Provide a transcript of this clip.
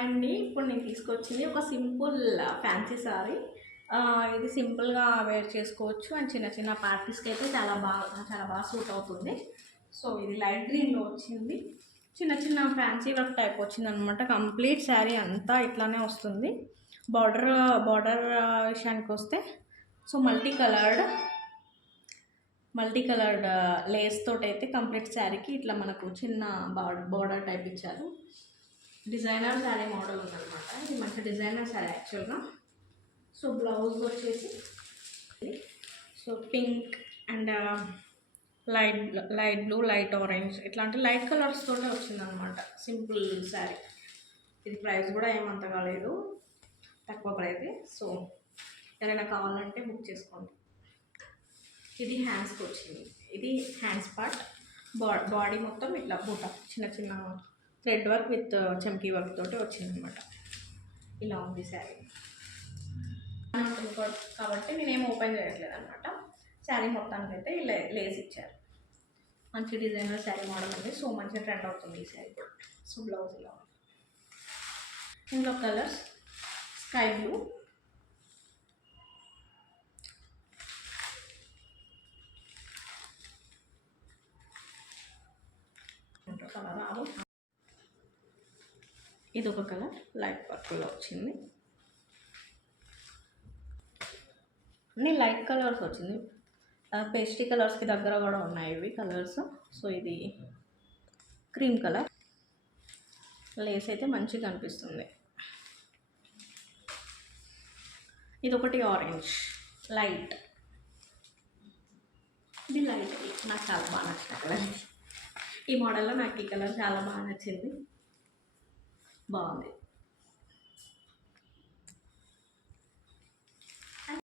Hi అండి. ఇప్పుడు నేను తీసుకొచ్చింది ఒక సింపుల్ ఫ్యాన్సీ సారీ. ఇది సింపుల్గా వేర్ చేసుకోవచ్చు అండ్ చిన్న చిన్న పార్టీస్కి అయితే చాలా బాగా సూట్ అవుతుంది. సో ఇది లైట్ గ్రీన్లో వచ్చింది. చిన్న చిన్న ఫ్యాన్సీ వర్క్ టైప్ వచ్చిందనమాట. కంప్లీట్ శారీ అంతా ఇట్లానే వస్తుంది. బార్డర్ విషయానికి వస్తే సో మల్టీ కలర్డ్ లేస్ తోటి అయితే కంప్లీట్ శారీకి ఇట్లా మనకు చిన్న బార్డర్ టైప్ ఇచ్చారు. డిజైనర్ శారీ మోడల్ ఉందన్నమాట. ఇది మంచి డిజైనర్ శారీ యాక్చువల్గా. సో బ్లౌజ్ వచ్చేసి so pink and light blue, light orange ఇట్లాంటి లైట్ కలర్స్ తోటే వచ్చిందనమాట. సింపుల్ శారీ. ఇది ప్రైస్ కూడా ఏమంత కాలేదు, తక్కువ ప్రైస్. సో ఎవరైనా కావాలంటే బుక్ చేసుకోండి. ఇది హ్యాండ్స్కి వచ్చింది. ఇది హ్యాండ్స్ పార్ట్. బాడీ మొత్తం ఇట్లా బూట చిన్న చిన్న థ్రెడ్ వర్క్ విత్ చమ్కీ వర్క్ తోటి వచ్చిందనమాట. ఇలా ఉంది శారీ. కాబట్టి నేనేం ఓపెన్ చేయట్లేదు అనమాట. శారీ మొత్తానికి అయితే ఇలా లేస్ ఇచ్చారు. మంచి డిజైనర్ శారీ మోడల్ ఉంది. సో మంచిగా ట్రెండ్ అవుతుంది ఈ శారీ కూడా. సో బ్లౌజ్ ఇలా ఉంది. ఇందులో కలర్స్ స్కై బ్లూ, కలర్ ఇది ఒక కలర్ లైట్ పర్పుల్లో వచ్చింది. అన్నీ లైట్ కలర్స్ వచ్చింది. పేస్ట్రీ కలర్స్కి దగ్గర కూడా ఉన్నాయి ఇవి కలర్స్. సో ఇది క్రీమ్ కలర్. లేస్ అయితే మంచిగా కనిపిస్తుంది. ఇది ఒకటి ఆరెంజ్ లైట్. ఇది లైట్ నాకు చాలా బాగా నచ్చిన కలర్. ఈ మోడల్లో నాకు ఈ కలర్ చాలా బాగా నచ్చింది. బాగుంది.